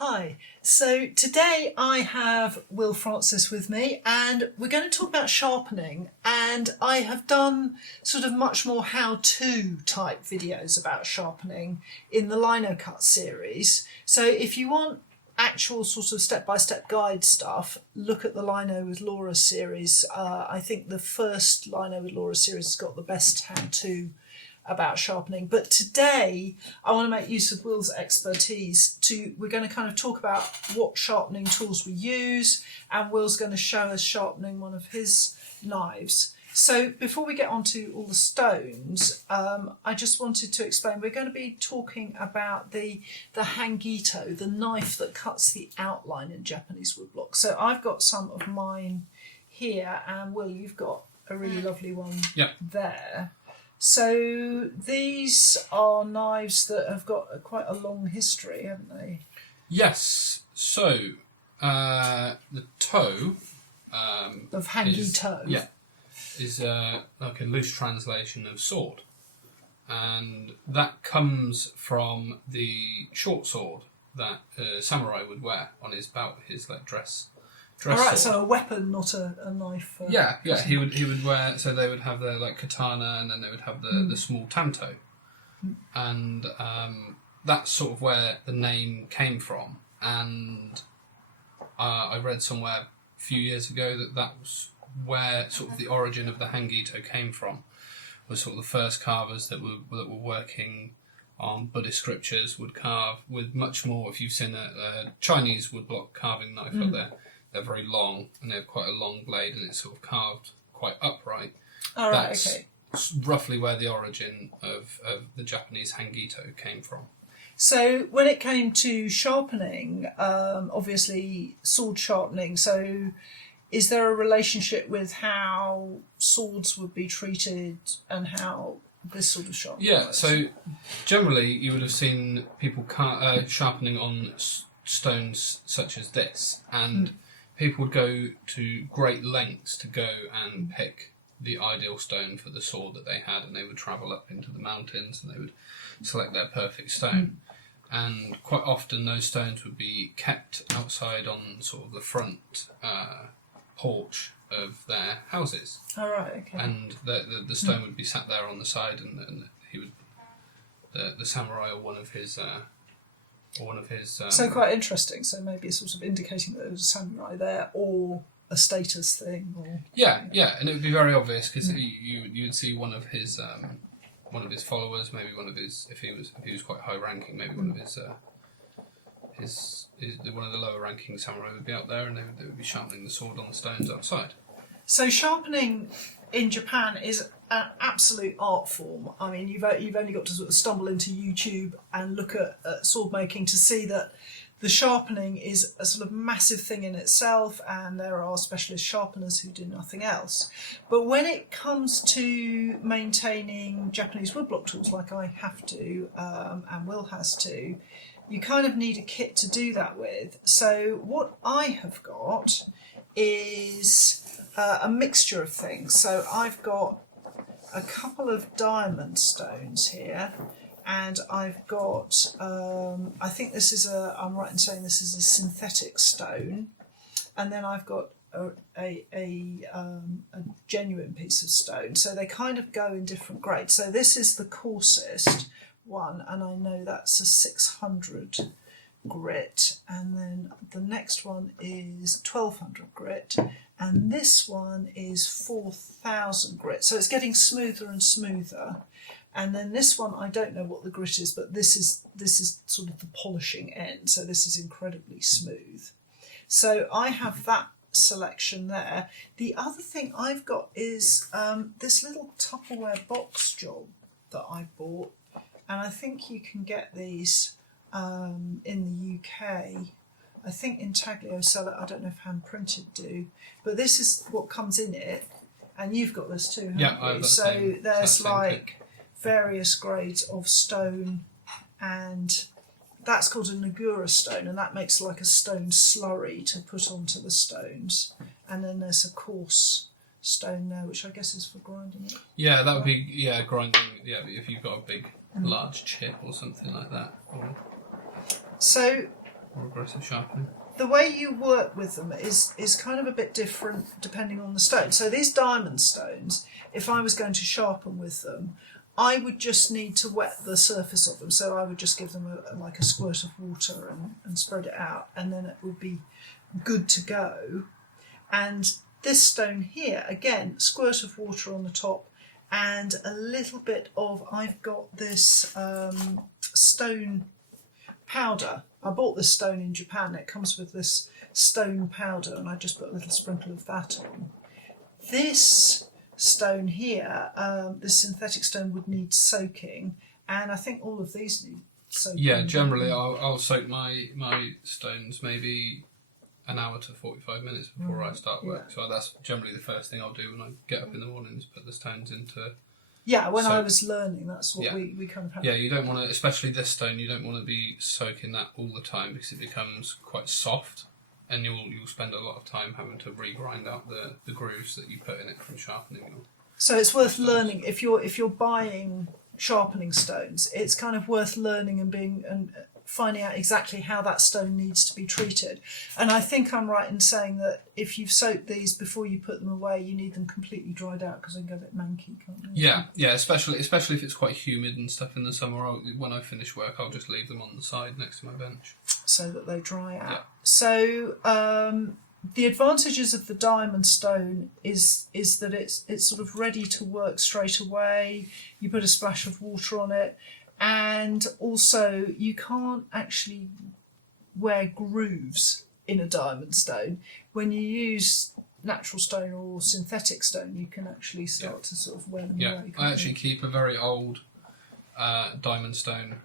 Hi, so today I have Will Francis with me and we're going to talk about sharpening, and I have done sort of much more how-to type videos about sharpening in the Lino Cut series. So if you want actual sort of step-by-step guide stuff, look at the Lino with Laura series. I think the first Lino with Laura series has got the best how-to about sharpening, but today I want to make use of Will's expertise. We're going to kind of talk about what sharpening tools we use, and Will's going to show us sharpening one of his knives. So before we get on to all the stones, I just wanted to explain we're going to be talking about the hangito, the knife that cuts the outline in Japanese woodblock. So I've got some of mine here, and Will, you've got a really lovely one there. So these are knives that have got quite a long history, haven't they? Yes. So the toe of hangito is like a loose translation of sword, and that comes from the short sword that a samurai would wear on his belt, his like dress. All right, sword. so a weapon, not a knife. Yeah. He would wear. So they would have their like katana, and then they would have the small tanto, and that's sort of where the name came from. And I read somewhere a few years ago that was where sort of the origin of the hangito came from. Was sort of the first carvers that were working on Buddhist scriptures would carve with much more. If you've seen a Chinese woodblock carving knife up there. They're very long, and they have quite a long blade, and it's sort of carved quite upright. All right, That's roughly where the origin of the Japanese hangito came from. So when it came to sharpening, obviously sword sharpening, so is there a relationship with how swords would be treated and how this sort of sharpening works? So generally you would have seen people sharpening on stones such as this, and people would go to great lengths to go and pick the ideal stone for the sword that they had, and they would travel up into the mountains and they would select their perfect stone. And quite often those stones would be kept outside on sort of the front porch of their houses. All right, okay. And the stone would be sat there on the side, and he would the samurai or one of his so quite interesting. So maybe it's sort of indicating that there was a samurai there, or a status thing, or and it would be very obvious because you would see one of his followers, maybe one of his if he was quite high ranking, maybe one of his one of the lower ranking samurai would be out there, and they would be sharpening the sword on the stones outside. So sharpening in Japan is an absolute art form. I mean, you've only got to sort of stumble into YouTube and look at sword making to see that the sharpening is a sort of massive thing in itself, and there are specialist sharpeners who do nothing else. But when it comes to maintaining Japanese woodblock tools, like I have to, and Will has to, you kind of need a kit to do that with. So what I have got is a mixture of things. So I've got a couple of diamond stones here, and I've got, I think this is I'm right in saying this is a synthetic stone, and then I've got a genuine piece of stone. So they kind of go in different grades. So this is the coarsest one, and I know that's a 600 grit, and then the next one is 1200 grit, and this one is 4000 grit. So it's getting smoother and smoother. And then this one, I don't know what the grit is, but this is sort of the polishing end. So this is incredibly smooth. So I have that selection there. The other thing I've got is this little Tupperware box job that I bought, and I think you can get these in the UK. I think Intaglio sell it. I don't know if hand printed do, but this is what comes in it, and you've got this too, haven't you? I've got so there's like pick. Various grades of stone, and that's called a Nagura Stone, and that makes like a stone slurry to put onto the stones. And then there's a coarse stone there, which I guess is for grinding it. Yeah, that would be grinding. Yeah, if you've got a big, large chip or something like that. So More aggressive sharpening. The way you work with them is kind of a bit different depending on the stone. So these diamond stones, if I was going to sharpen with them, I would just need to wet the surface of them. So I would just give them like a squirt of water and spread it out, and then it would be good to go. And this stone here, again, squirt of water on the top and a little bit of, I've got this stone powder. I bought this stone in Japan. It comes with this stone powder, and I just put a little sprinkle of that on. This stone here, this synthetic stone, would need soaking, and I think all of these need soaking. Yeah, generally I'll soak my stones maybe an hour to 45 minutes before I start work. So that's generally the first thing I'll do when I get up in the morning, is put the stones into... Yeah, when I was learning, that's what we kind of had. Yeah, you don't want to, especially this stone, you don't want to be soaking that all the time, because it becomes quite soft, and you'll spend a lot of time having to regrind out the grooves that you put in it from sharpening. So it's worth learning if you're buying sharpening stones. It's kind of worth learning and finding out exactly how that stone needs to be treated. And I think I'm right in saying that if you've soaked these before you put them away, you need them completely dried out, because they can get a bit manky, can't they? Yeah, especially if it's quite humid and stuff in the summer. When I finish work, I'll just leave them on the side next to my bench, so that they dry out. Yeah. So the advantages of the diamond stone is that it's sort of ready to work straight away. You put a splash of water on it, and also you can't actually wear grooves in a diamond stone. When you use natural stone or synthetic stone, you can actually start to sort of wear them away. I actually keep a very old diamond stone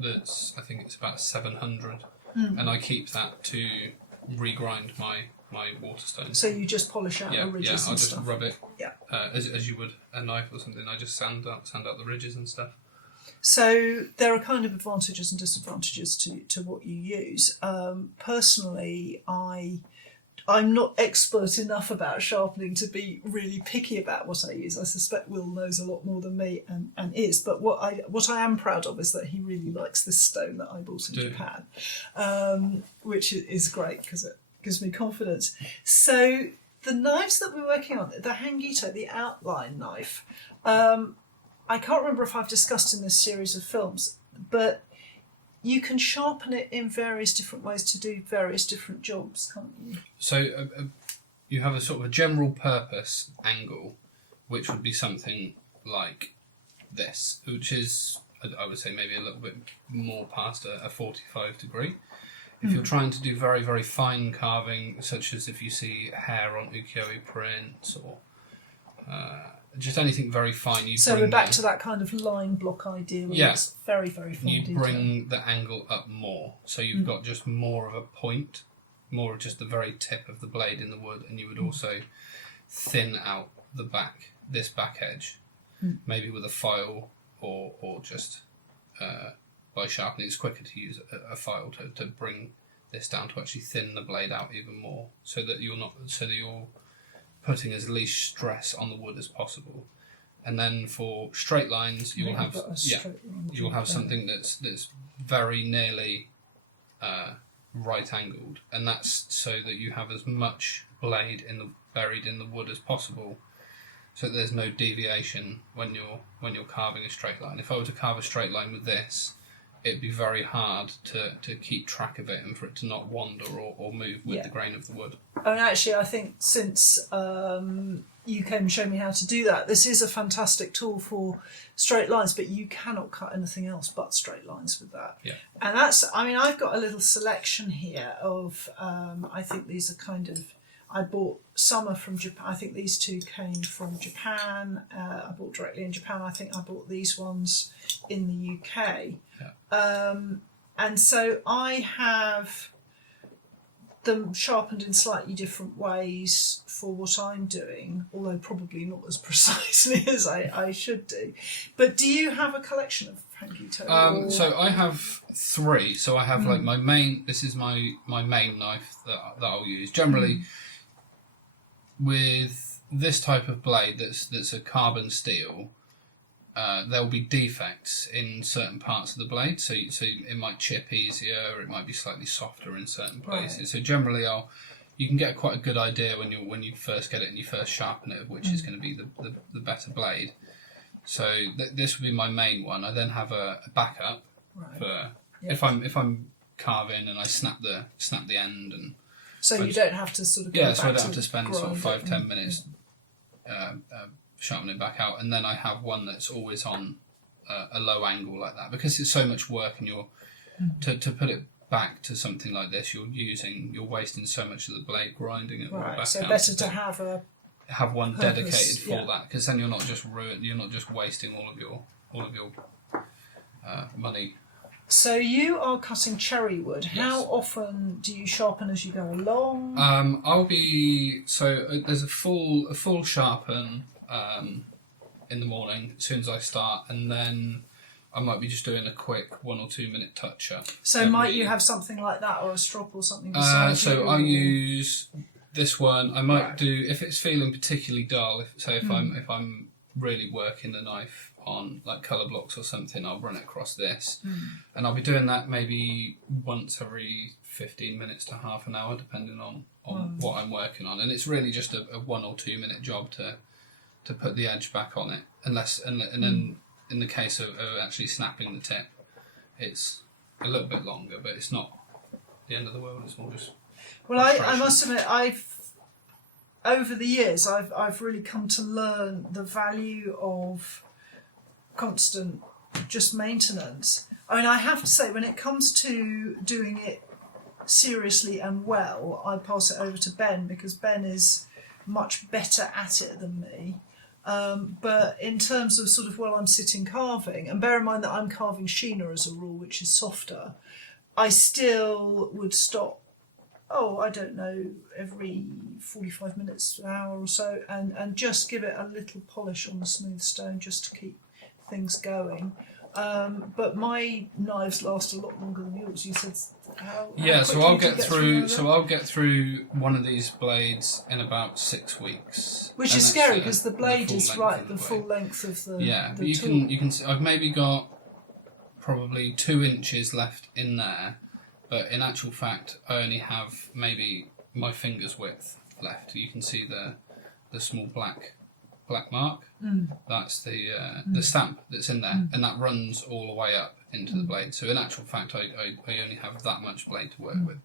that's, I think it's about 700, and I keep that to regrind my waterstone. So you just polish out the ridges and stuff? I'll just rub it as you would a knife or something. I just sand out the ridges and stuff. So there are kind of advantages and disadvantages to what you use. Personally, I'm not expert enough about sharpening to be really picky about what I use. I suspect Will knows a lot more than me and is. But what I am proud of is that he really likes this stone that I bought in Japan, which is great because it gives me confidence. So the knives that we're working on, the Hangito, the outline knife, I can't remember if I've discussed in this series of films, but you can sharpen it in various different ways to do various different jobs, can't you? So you have a sort of a general purpose angle, which would be something like this, which is, I would say, maybe a little bit more past a 45 degree. If you're trying to do very, very fine carving, such as if you see hair on ukiyo-e prints or just anything very fine. So we're back to that kind of line block idea where it's very, very fine You detail. bring the angle up more. So you've got just more of a point, more of just the very tip of the blade in the wood, and you would also thin out this back edge, maybe with a file or just by sharpening. It's quicker to use a file to bring this down, to actually thin the blade out even more, so that you're putting as least stress on the wood as possible. And then for straight lines, you'll have something that's very nearly right angled, and that's so that you have as much blade buried in the wood as possible, so that there's no deviation when you're carving a straight line. If I were to carve a straight line with this, it'd be very hard to keep track of it and for it to not wander or move with the grain of the wood. And actually, I think since you came and showed me how to do that, this is a fantastic tool for straight lines, but you cannot cut anything else but straight lines with that. Yeah. And I've got a little selection here of, I think these are kind of, I bought some are from Japan. I think these two came from Japan. I bought directly in Japan. I think I bought these ones in the UK. Yeah. And so I have them sharpened in slightly different ways for what I'm doing, although probably not as precisely as I should do. But do you have a collection of Hangito? So I have 3. So I have like my main. This is my main knife that I'll use generally. With this type of blade that's a carbon steel, there'll be defects in certain parts of the blade, so it might chip easier, or it might be slightly softer in certain places. Right. So generally, you can get quite a good idea when you first get it and you first sharpen it of which is going to be the better blade. So this would be my main one. I then have a backup for if I'm carving and I snap the end, and so you don't have to sort of go so I back don't have to spend sort of 5-10 minutes sharpening it back out. And then I have one that's always on a low angle like that, because it's so much work, and to put it back to something like this, you're wasting so much of the blade grinding it back out. So better to have one purpose, dedicated for that, because then you're not just wasting all of your money. So you are cutting cherry wood. Yes. How often do you sharpen as you go along? There's a full sharpen in the morning as soon as I start, and then I might be just doing a quick 1 or 2 minute touch up. So might you have something like that, or a strop or something beside you? So I use this one. I might do, if it's feeling particularly dull. If I'm really working the knife on like colour blocks or something, I'll run it across this, and I'll be doing that maybe once every 15 minutes to half an hour, depending on what I'm working on. And it's really just a 1 or 2 minute job to put the edge back on it, and then in the case of actually snapping the tip, it's a little bit longer, but it's not the end of the world. It's more just. Well, I must admit, over the years, I've really come to learn the value of constant just maintenance. I mean, I have to say, when it comes to doing it seriously and well, I pass it over to Ben, because Ben is much better at it than me. But in terms of sort of while I'm sitting carving, and bear in mind that I'm carving Sheena as a rule, which is softer, I still would stop, I don't know, every 45 minutes, an hour or so, and just give it a little polish on the smooth stone just to keep things going. But my knives last a lot longer than yours. You said so I'll get through one of these blades in about 6 weeks, which is scary, because the blade is the full length of the but you can see I've maybe got probably 2 inches left in there, but in actual fact I only have maybe my finger's width left. You can see the small black mark. That's the stamp that's in there, and that runs all the way up into the blade. So in actual fact, I only have that much blade to work with.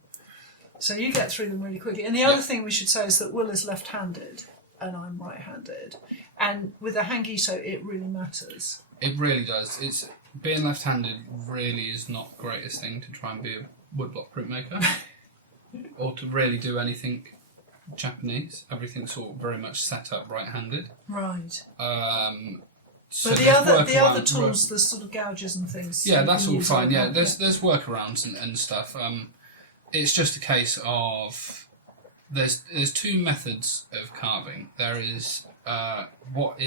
So you get through them really quickly. And the other thing we should say is that Will is left-handed and I'm right-handed, and with a hangito it really matters. It really does. It's being left-handed really is not the greatest thing to try and be a woodblock printmaker or to really do anything Japanese. Everything's sort of very much set up right-handed. Right. So but the other tools, the sort of gouges and things. Yeah, that's all fine. Yeah, there's workarounds and stuff. It's just a case of there's 2 methods of carving. There is what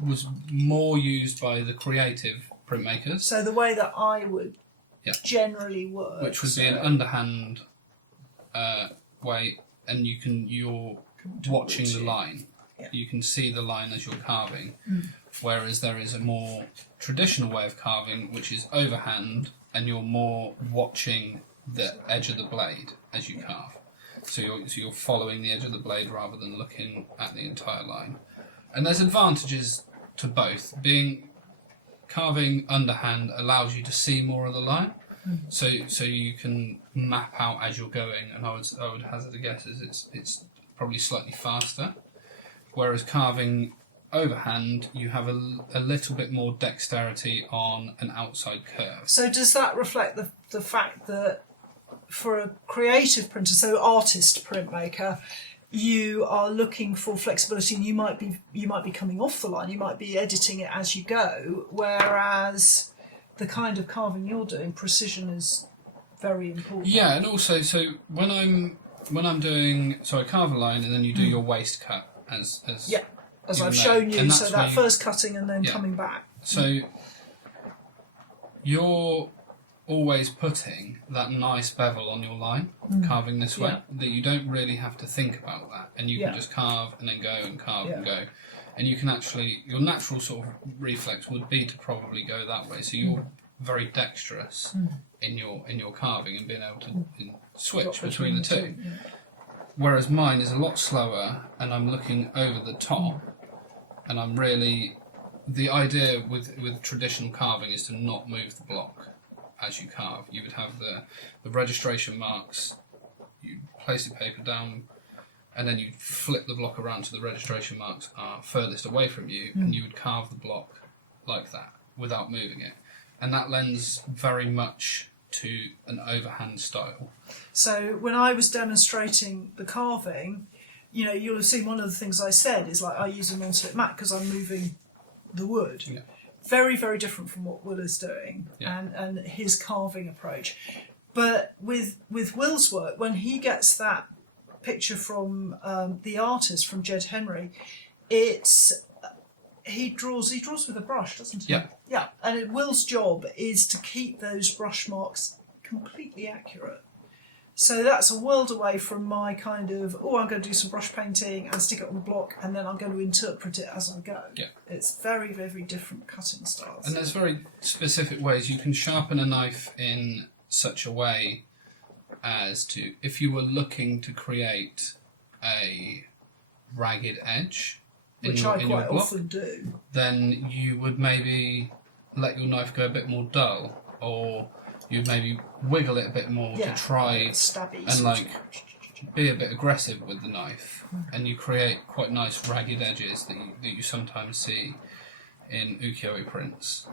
was more used by the creative printmakers. So the way that I would generally work, which would be an underhand way, and you're watching the line. Yeah. You can see the line as you're carving, whereas there is a more traditional way of carving, which is overhand, and you're more watching the edge of the blade as you carve. So you're following the edge of the blade rather than looking at the entire line. And there's advantages to both. Carving underhand allows you to see more of the line, so you can map out as you're going. And I would hazard a guess is it's probably slightly faster. Whereas carving overhand, you have a little bit more dexterity on an outside curve. So does that reflect the fact that for a creative printer, so artist printmaker, you are looking for flexibility, and you might be coming off the line, you might be editing it as you go, whereas the kind of carving you're doing, precision is very important. Yeah, and also when I'm doing, so I carve a line and then you do your waist cut as I've shown you, so that first cutting and then coming back. So you're always putting that nice bevel on your line, carving this way, that you don't really have to think about that, and you can just carve and then go and carve and go. and you can actually, your natural sort of reflex would be to probably go that way. So you're very dexterous in your carving and being able to switch between the two. Yeah. Whereas mine is a lot slower, and I'm looking over the top, and I'm really, the idea with traditional carving is to not move the block as you carve. You would have the registration marks, you place your paper down, and then you flip the block around so the registration marks are furthest away from you, and you would carve the block like that without moving it. And that lends very much to an overhand style. So when I was demonstrating the carving, you know, you'll have seen one of the things I said is like I use a non-slip mat because I'm moving the wood. Yeah. Very, very different from what Will is doing and his carving approach. But with Will's work, when he gets that picture from the artist, from Jed Henry, he draws with a brush, doesn't he? Yeah. Yeah. And Will's job is to keep those brush marks completely accurate. So that's a world away from my kind of, I'm going to do some brush painting and stick it on the block and then I'm going to interpret it as I go. Yeah. It's very, very different cutting styles. And there's very specific ways you can sharpen a knife in such a way as to, if you were looking to create a ragged edge which in I your quite block, often do, then you would maybe let your knife go a bit more dull, or you'd maybe wiggle it a bit more to try stabby, and like be a bit aggressive with the knife, and you create quite nice ragged edges that you sometimes see in ukiyo-e prints.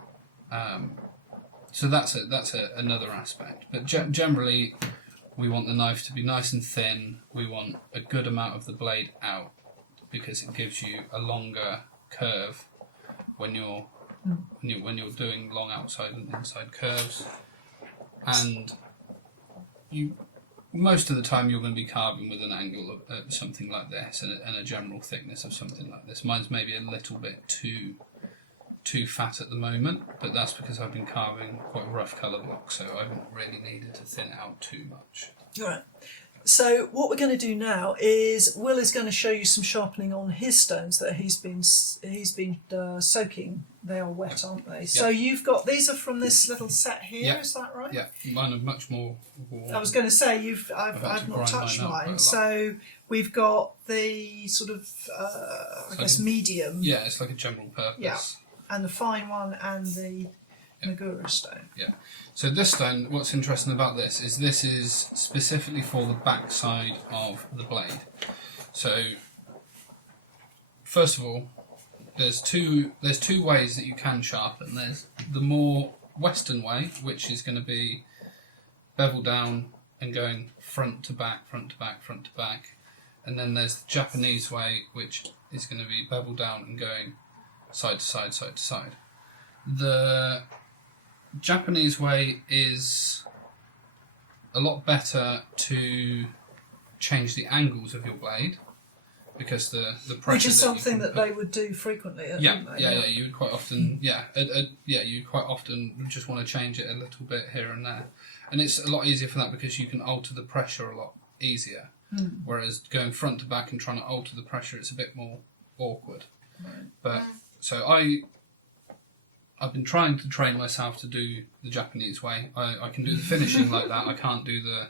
So that's another aspect. But generally, we want the knife to be nice and thin. We want a good amount of the blade out because it gives you a longer curve when you're doing long outside and inside curves. And most of the time you're going to be carving with an angle of something like this and a general thickness of something like this. Mine's maybe a little bit too fat at the moment, but that's because I've been carving quite rough colour blocks, so I haven't really needed to thin it out too much. All right. So what we're going to do now is Will is going to show you some sharpening on his stones that he's been soaking. They are wet, aren't they? So you've got, these are from this little set here, is that right? Yeah, mine are much more warm. I was going to say I've not touched mine. So we've got the sort of I guess medium. Yeah, it's like a general purpose. Yeah, and the fine one and the Nagura stone. Yeah. So this stone, what's interesting about this is specifically for the back side of the blade. So first of all, there's two ways that you can sharpen. There's the more Western way, which is going to be bevel down and going front to back, front to back, front to back. And then there's the Japanese way, which is going to be bevel down and going side to side, side to side. The Japanese way is a lot better to change the angles of your blade because the pressure, which is something that they would do frequently. Yeah, you would quite often, you quite often just want to change it a little bit here and there, and it's a lot easier for that because you can alter the pressure a lot easier. Whereas going front to back and trying to alter the pressure, it's a bit more awkward. Right. But so I've been trying to train myself to do the Japanese way. I can do the finishing like that. I can't do the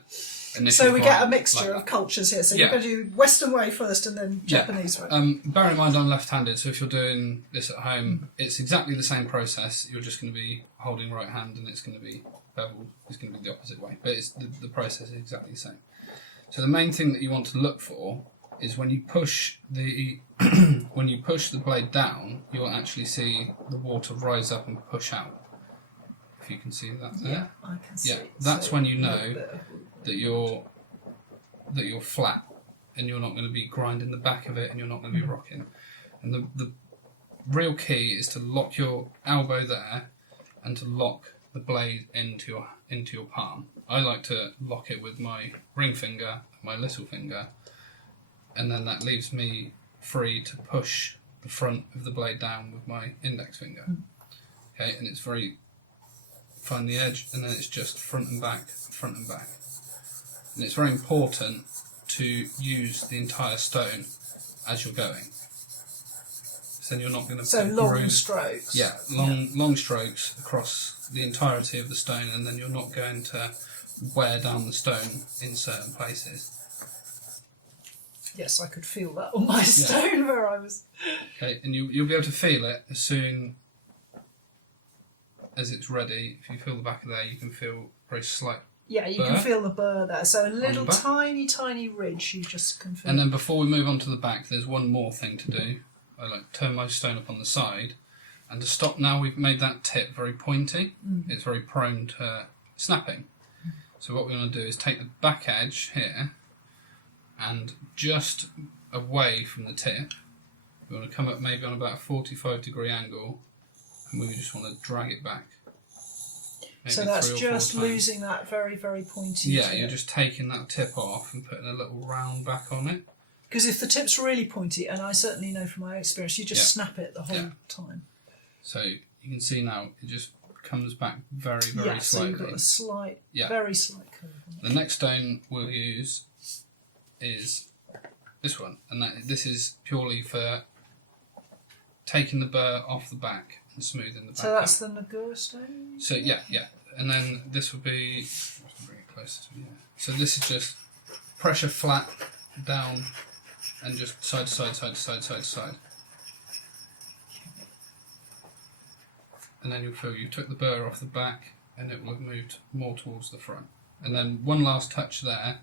initial. So we get a mixture of cultures here. So you're going to do Western way first and then Japanese way. Bear in mind I'm left-handed, so if you're doing this at home, it's exactly the same process. You're just going to be holding right hand and it's going to be beveled. It's going to be the opposite way, but it's the process is exactly the same. So the main thing that you want to look for is when you push the blade down, you'll actually see the water rise up and push out. If you can see that there. Yeah, I can see. Yeah, that's when you know that you're flat and you're not going to be grinding the back of it and you're not going to be rocking. And the real key is to lock your elbow there and to lock the blade into your palm. I like to lock it with my ring finger, my little finger, and then that leaves me free to push the front of the blade down with my index finger. Okay, and it's very, find the edge, and then it's just front and back, front and back. And it's very important to use the entire stone as you're going. So then you're not going to So long strokes. Yeah, long strokes across the entirety of the stone, and then you're not going to wear down the stone in certain places. Yes, I could feel that on my stone where I was. Okay, and you'll be able to feel it as soon as it's ready. If you feel the back of there, you can feel very slight. Yeah, you can feel the burr there. So a little tiny, tiny ridge you just can feel. And then before we move on to the back, there's one more thing to do. I turn my stone up on the side, and to stop now we've made that tip very pointy. It's very prone to snapping. So what we want to do is take the back edge here, and just away from the tip, we want to come up maybe on about a 45-degree angle, and we just want to drag it back. Maybe so that's just losing that very, very pointy tip. You're just taking that tip off and putting a little round back on it. Because if the tip's really pointy, and I certainly know from my experience, you just snap it the whole time. So you can see now it just comes back very, very slightly. So you've got a slight, very slight curve on it. The next stone we'll use is this one, and this is purely for taking the burr off the back and smoothing the back. So that's the Nagura Stone? So yeah, and then this would be, I'll bring it closer to me. So this is just pressure flat down and just side to side, side to side, side to side. And then you'll feel you took the burr off the back and it will have moved more towards the front. And then one last touch there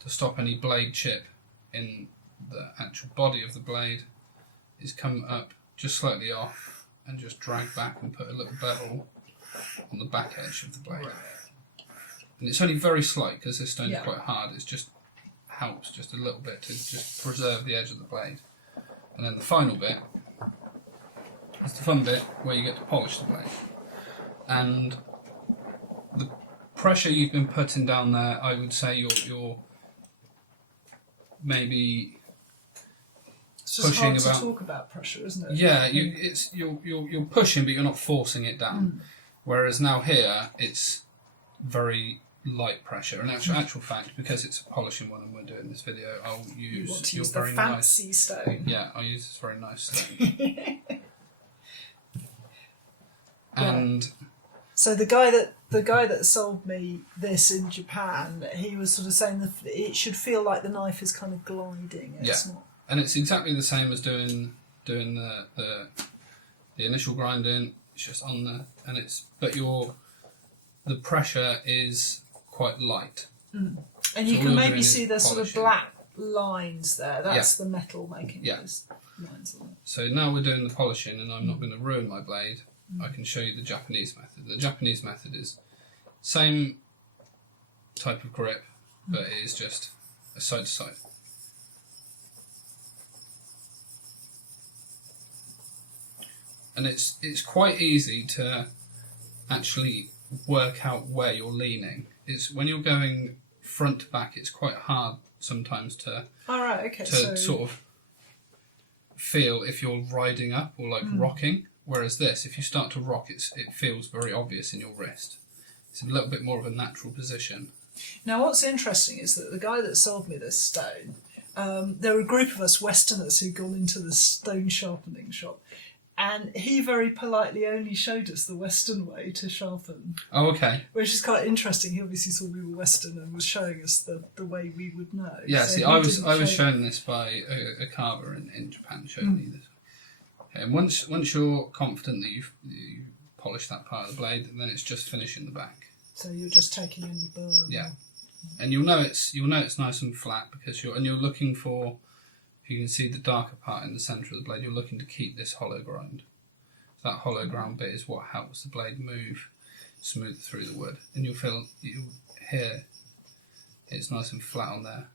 to stop any blade chip in the actual body of the blade is come up just slightly off and just drag back and put a little bevel on the back edge of the blade. And it's only very slight because this stone's quite hard. It just helps just a little bit to just preserve the edge of the blade. And then the final bit is the fun bit where you get to polish the blade. And the pressure you've been putting down there, I would say you're maybe it's just pushing hard to talk about pressure, isn't it? Yeah, you're pushing, but you're not forcing it down. Whereas now here, it's very light pressure. And actual fact, because it's a polishing one and we're doing this video, I'll use your very fancy stone. Yeah, I'll use this very nice stone. And so the guy that sold me this in Japan, he was sort of saying that it should feel like the knife is kind of gliding. It's not. And it's exactly the same as doing the initial grinding. It's just on the the pressure is quite light. And you can maybe see the sort of black lines there. That's the metal making those lines on it. So now we're doing the polishing, and I'm not going to ruin my blade. I can show you the Japanese method. The Japanese method is same type of grip, but it is just a side to side. And it's quite easy to actually work out where you're leaning. It's when you're going front to back, it's quite hard sometimes to sort of feel if you're riding up or like rocking. Whereas this, if you start to rock, it feels very obvious in your wrist. It's a little bit more of a natural position. Now, what's interesting is that the guy that sold me this stone, there were a group of us Westerners who'd gone into the stone sharpening shop, and he very politely only showed us the Western way to sharpen. Oh, okay. Which is quite interesting. He obviously saw we were Western and was showing us the way we would know. Yeah, so see, I was shown this by a carver in Japan, showed me this. Okay, and once you're confident that you've polished that part of the blade, then it's just finishing the back. So you're just taking any burr. Yeah, and you'll know it's nice and flat because you're looking for. If you can see the darker part in the centre of the blade, you're looking to keep this hollow ground. So that hollow ground bit is what helps the blade move smooth through the wood, and you'll hear it's nice and flat on there.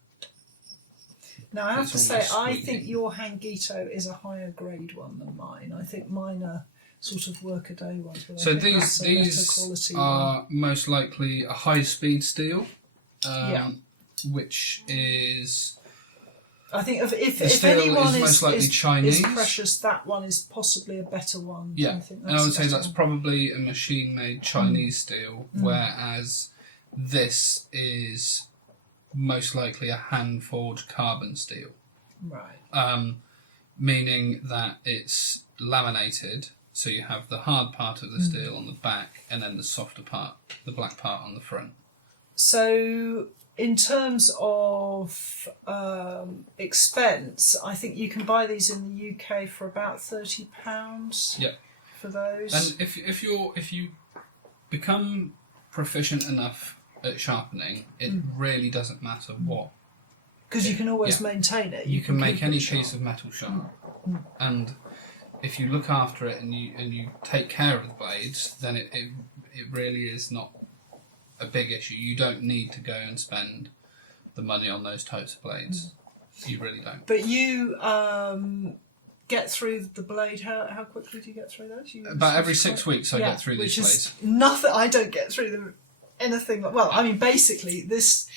Now I have to say, I think your Hangito is a higher grade one than mine. I think mine are sort of workaday ones. So these are most likely a high speed steel, which is. I think if anyone is Chinese. precious, that one is possibly a better one. Yeah, I would say that's probably a machine-made Chinese steel, whereas this is most likely a hand-forged carbon steel. Right. Meaning that it's laminated, so you have the hard part of the steel on the back, and then the softer part, the black part on the front. So, in terms of expense, I think you can buy these in the UK for about £30. Yep. For those. And if you become proficient enough at sharpening, it really doesn't matter what. Because you can always maintain it. You can make any piece of metal sharp, and if you look after it and you take care of the blades, then it really is not a big issue. You don't need to go and spend the money on those types of blades. You really don't. But you get through the blade. How quickly do you get through those? About every 6 weeks I get through these blades. Nothing. I don't get through them anything. Well, I mean, basically, this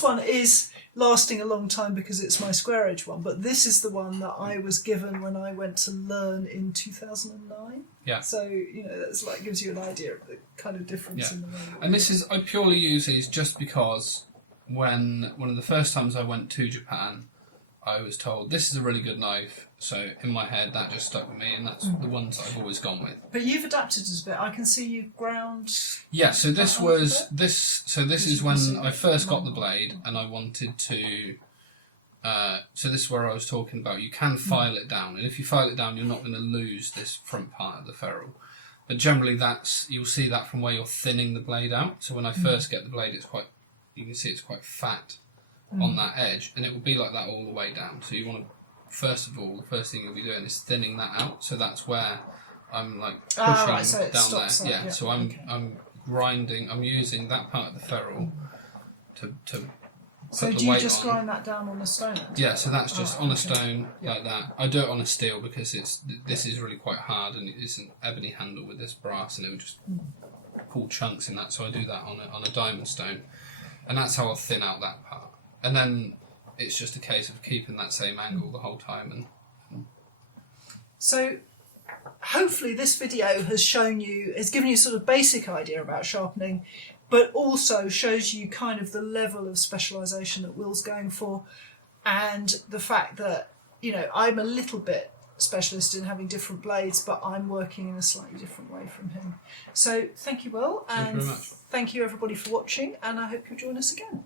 one is lasting a long time because it's my square edge one. But this is the one that I was given when I went to learn in 2009. Yeah. So that's like gives you an idea of the kind of difference in the way. And I purely use these just because when one of the first times I went to Japan, I was told this is a really good knife. So in my head, that just stuck with me, and that's the ones I've always gone with. But you've adapted it a bit. I can see you've ground. Yeah. So this is when I first got the blade, and I wanted to. So this is where I was talking about. You can file it down, and if you file it down, you're not going to lose this front part of the ferrule. But generally, you'll see that from where you're thinning the blade out. So when I first get the blade, you can see it's quite fat on that edge, and it will be like that all the way down. So you want to. First of all, the first thing you'll be doing is thinning that out. So that's where I'm like pushing down there. Yeah. So I'm grinding. I'm using that part of the ferrule to. So do you just grind that down on a stone? Yeah. So that's just on a stone like that. I do it on a steel because this is really quite hard, and it's an ebony handle with this brass, and it would just pull chunks in that. So I do that on a diamond stone, and that's how I'll thin out that part, and then. It's just a case of keeping that same angle the whole time. So hopefully this video has given you sort of basic idea about sharpening, but also shows you kind of the level of specialisation that Will's going for, and the fact that, I'm a little bit specialist in having different blades, but I'm working in a slightly different way from him. So thank you, Will, and thank you very much. Thank you everybody for watching, and I hope you'll join us again.